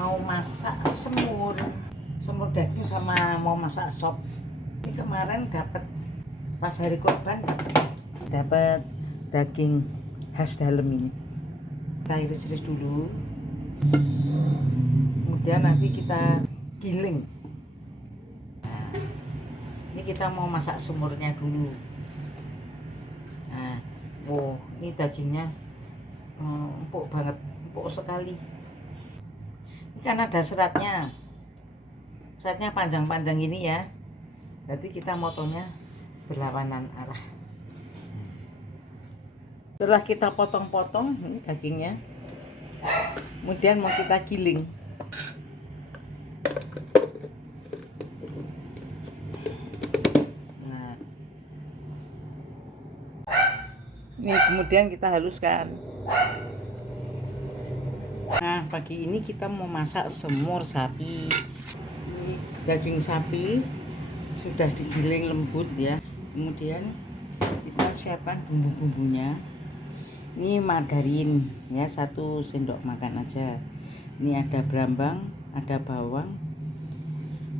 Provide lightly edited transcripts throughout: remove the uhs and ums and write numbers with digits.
mau masak semur daging sama mau masak sop. Ini kemarin dapat pas hari kurban dapat daging khas dalam ini. Kita iris-iris dulu, kemudian nanti kita giling. Nah, ini kita mau masak semurnya dulu. Nah, ini dagingnya empuk banget, empuk sekali. Ini kan ada seratnya panjang-panjang ini ya, berarti kita motongnya berlawanan arah. Setelah kita potong-potong ini dagingnya, kemudian mau kita giling. Nah, ini kemudian kita haluskan. Nah, pagi ini kita mau masak semur sapi. Ini daging sapi sudah digiling lembut ya. Kemudian kita siapkan bumbu-bumbunya. Ini margarin ya, 1 sendok makan aja. Ini ada brambang, ada bawang,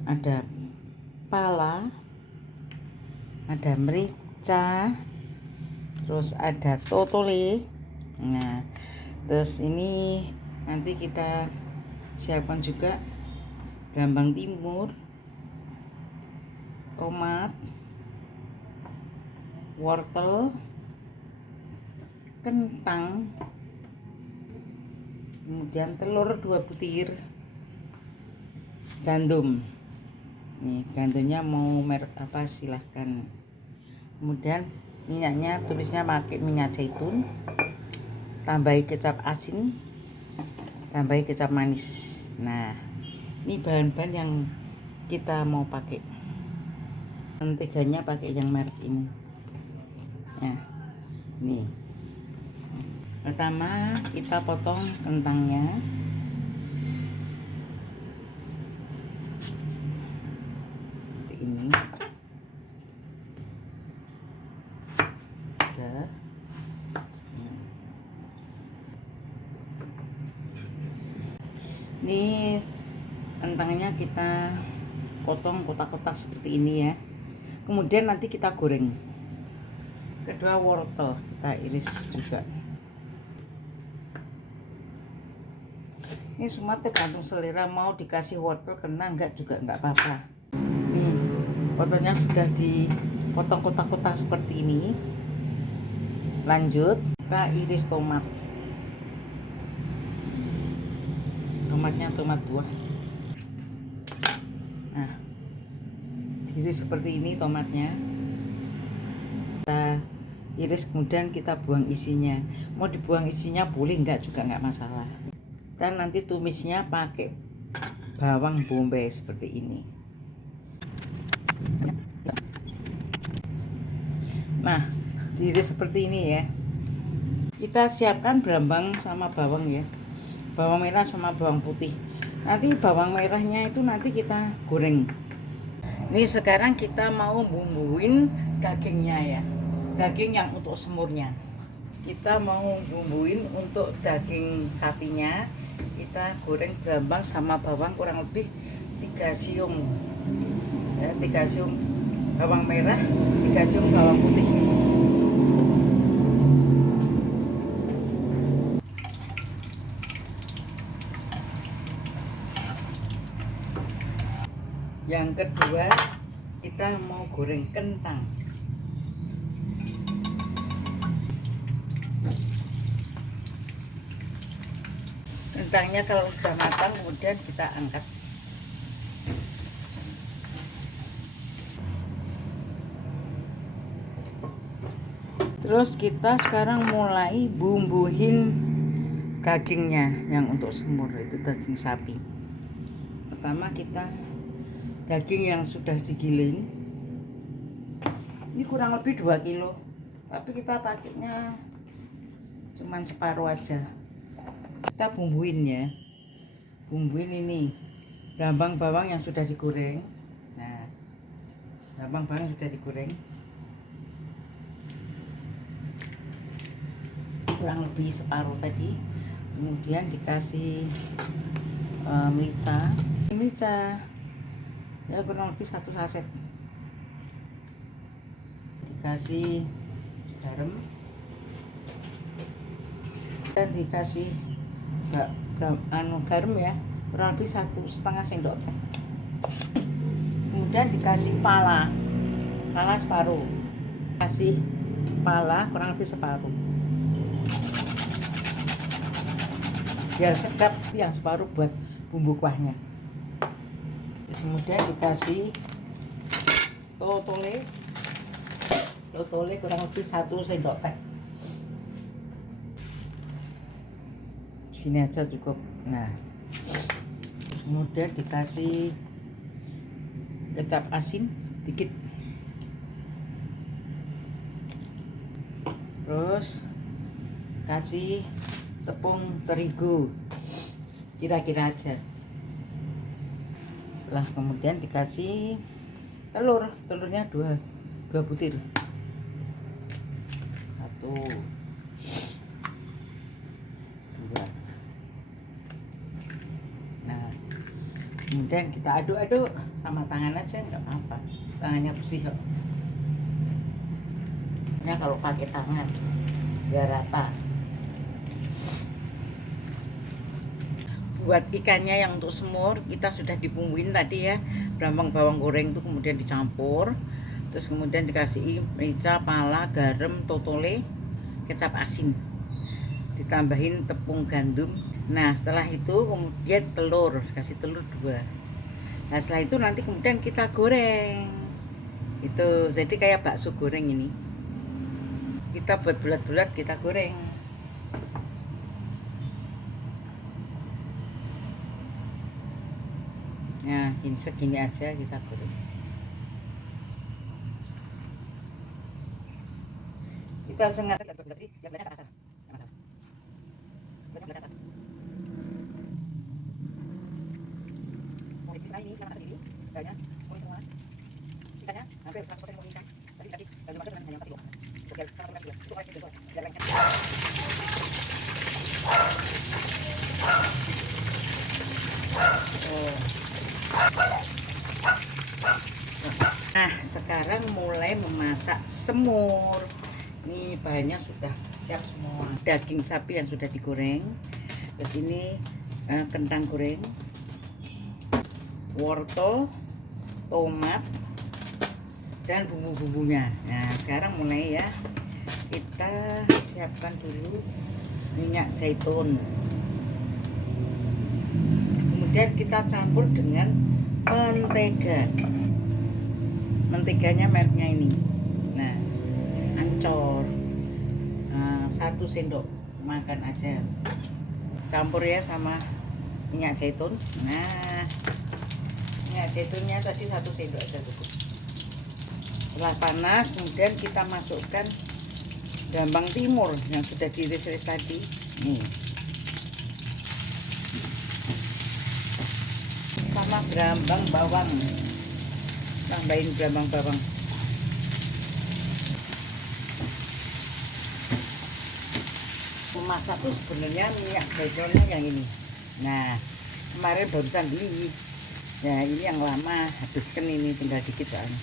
ada pala, ada merica, terus ada totole. Nah, terus ini nanti kita siapkan juga brambang timur, tomat, wortel, kentang, kemudian telur 2 butir, gandum. Nih gandumnya mau merek apa silahkan. Kemudian minyaknya tulisnya pakai minyak zaitun, tambahi kecap asin, tambahi kecap manis. Nah, ini bahan-bahan yang kita mau pakai. Menteganya pakai yang merek ini. Nah, nih. Pertama kita potong kentangnya. Seperti ini. Aja. Ini kentangnya kita potong kotak-kotak seperti ini ya. Kemudian nanti kita goreng. Kedua wortel kita iris juga. Ini semua tergantung selera, mau dikasih wortel kena enggak juga enggak apa-apa. Nih wortelnya sudah dipotong kotak-kotak seperti ini. Lanjut kita iris tomat. Tomatnya tomat buah. Nah, iris seperti ini tomatnya. Kita iris kemudian kita buang isinya. Mau dibuang isinya boleh, enggak juga enggak masalah. Dan nanti tumisnya pakai bawang bombay seperti ini. Nah, diiris seperti ini ya. Kita siapkan brambang sama bawang ya, bawang merah sama bawang putih. Nanti bawang merahnya itu nanti kita goreng. Ini sekarang kita mau bumbuin dagingnya ya, daging yang untuk semurnya. Kita mau bumbuin untuk daging sapinya. Kita goreng brambang sama bawang kurang lebih 3 siung ya, 3 siung bawang merah, 3 siung bawang putih. Yang kedua kita mau goreng kentang. Kentangnya kalau sudah matang kemudian kita angkat. Terus kita sekarang mulai bumbuin dagingnya yang untuk semur, itu daging sapi. Pertama kita daging yang sudah digiling. Ini kurang lebih 2 kilo. Tapi kita pakainya cuman separuh aja. Kita bumbuin ya, bumbuin ini brambang bawang yang sudah digoreng. Nah, brambang bawang sudah digoreng kurang lebih separuh tadi. Kemudian dikasih merica ya kurang lebih 1 saset, dikasih garam dan dikasih garam ya kurang lebih 1,5 sendok teh. Kemudian dikasih pala separuh, kasih pala kurang lebih separuh biar sedap, yang separuh buat bumbu kuahnya. Kemudian dikasih totole kurang lebih 1 sendok teh. Gini aja cukup. Nah, kemudian dikasih kecap asin dikit, terus kasih tepung terigu kira-kira aja. Lah kemudian dikasih telurnya 2 butir, 1 2. Nah kemudian kita aduk-aduk sama tangan aja, nggak apa-apa, tangannya bersih kok. Nah, kalau pakai tangan biar rata. Buat ikannya yang untuk semur kita sudah dibumbuin tadi ya, brambang bawang goreng itu kemudian dicampur, terus kemudian dikasih merica, pala, garam, totole, kecap asin, ditambahin tepung gandum. Nah setelah itu kemudian kasih telur 2. Nah setelah itu nanti kemudian kita goreng itu, jadi kayak bakso goreng ini, kita buat bulat-bulat kita goreng. Nah ini segini aja kita goreng. Kita sengaja biar banyak kasar. Ini yang sendiri, kayaknya kuning semua. Ikannya hampir 100% murni ikan. Tadi dikasih dan dimasak dengan ayam 4 kilo. Oke, kita kurang juga. Supaya itu biar lengket. Nah, sekarang mulai memasak semur. Ini bahannya sudah siap semua. Daging sapi yang sudah digoreng. Terus ini kentang goreng, wortel, tomat, dan bumbu-bumbunya. Nah sekarang mulai ya, kita siapkan dulu minyak zaitun, kemudian kita campur dengan menteganya mereknya ini. Nah Ancor, 1 sendok makan aja, campur ya sama minyak zaitun. Nah minyak zaitunnya tadi 1 sendok aja cukup. Setelah panas kemudian kita masukkan brambang timur yang sudah diiris-iris tadi nih, sama brambang bawang, tambahin brambang bawang. Memasak tuh sebenarnya minyak zaitunnya yang ini. Nah kemarin barusan beli. Nah ini yang lama, habiskan ini, tinggal dikit soalnya.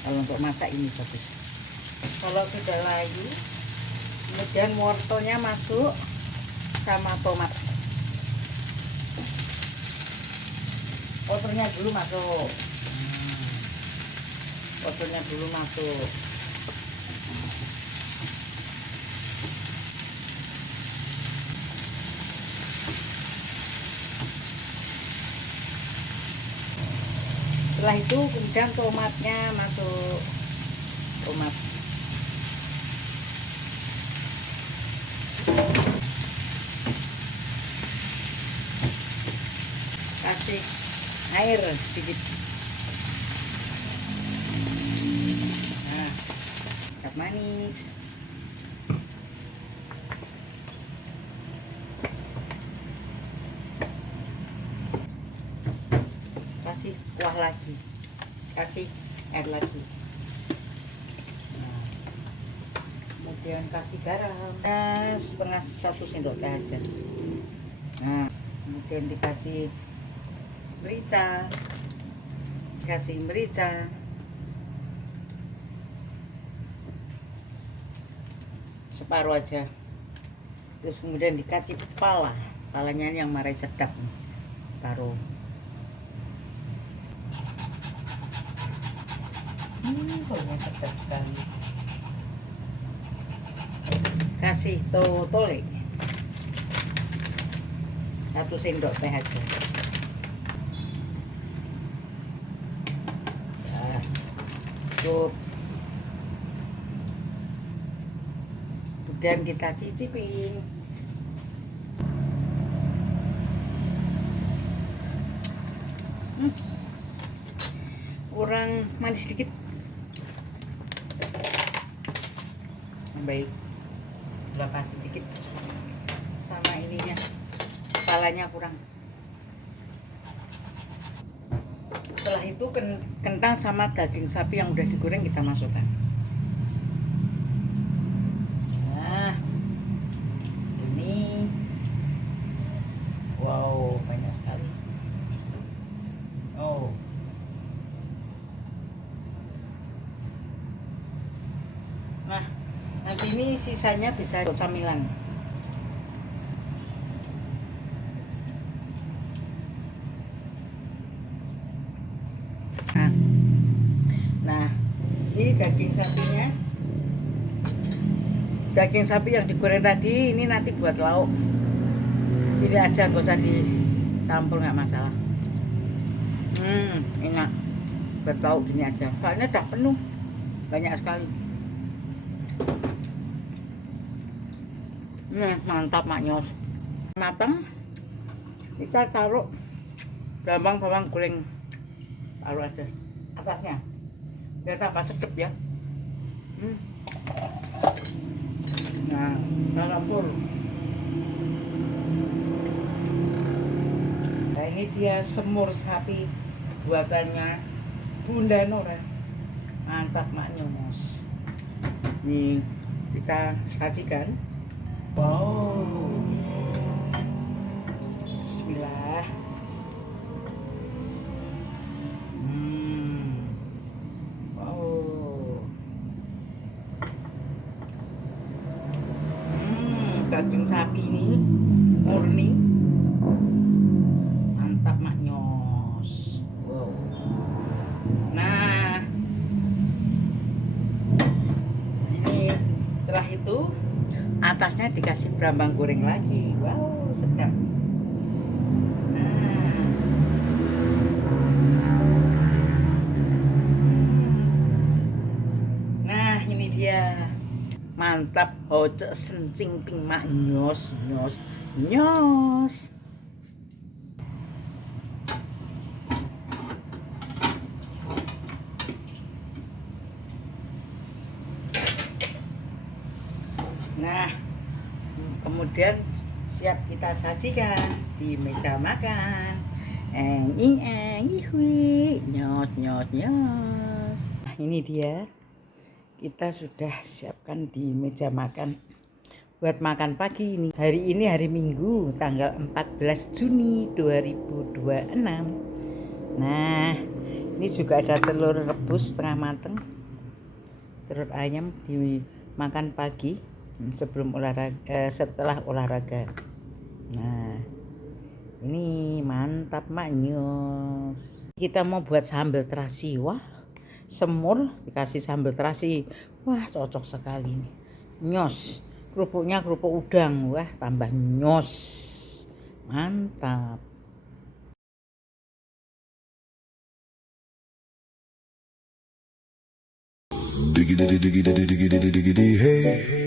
Kalau untuk masak ini bagus. Kalau sudah layu, kemudian wortelnya masuk sama tomat. Wortelnya dulu masuk. Wortelnya dulu masuk. Setelah itu kemudian tomatnya masuk. Tomat, kasih air sedikit. Nah kecap manis, kasih kuah lagi, kasih air lagi. Nah, kemudian kasih garam setengah 1 sendok teh aja. Nah kemudian dan dikasih merica, separuh aja. Terus kemudian dikasih palanya yang marai sedap, taruh. Palanya sedap sekali. Kasih tole 1 sendok teh aja. Nah, cukup. Kemudian kita cicipin. Kurang manis sedikit. Baik, kasih sedikit sama ininya, kepalanya kurang. Setelah itu kentang sama daging sapi yang udah digoreng kita masukkan. Nah, ini wow, banyak sekali. Oh, nah, nanti ini sisanya bisa camilan. Nah, ini daging sapinya. Daging sapi yang digoreng tadi ini nanti buat lauk. Ini aja, gak usah dicampur, nggak masalah. Enak. Buat lauk gini aja. Soalnya udah penuh, banyak sekali. Mantap maknyos. Matang, kita taruh bawang goreng, taruh aja atasnya biar tambah sedap ya. Nah, campur. Nah, ini dia semur sapi buatannya Bunda Nora. Mantap maknyos. Nih kita sajikan. Wow, bismillah. Wow. Daging sapi ini murni, mantap maknyos. Wow. Nah, ini setelah itu atasnya dikasih brambang goreng lagi. Wow, sedap. Nah, ini dia. Mantap, hocek sencing ping mak nyos. Nah, kemudian siap kita sajikan di meja makan. Nyos. Nah, ini dia. Kita sudah siapkan di meja makan buat makan pagi ini. Hari ini hari Minggu, tanggal 14 Juni 2026. Nah, ini juga ada telur rebus setengah mateng, telur ayam dimakan pagi sebelum olahraga, setelah olahraga. Nah, ini mantap maknyos. Kita mau buat sambal terasi. Wah, semur dikasih sambal terasi. Wah, cocok sekali nih. Nyos. Kerupuknya kerupuk udang. Wah, tambah nyos. Mantap. Hey.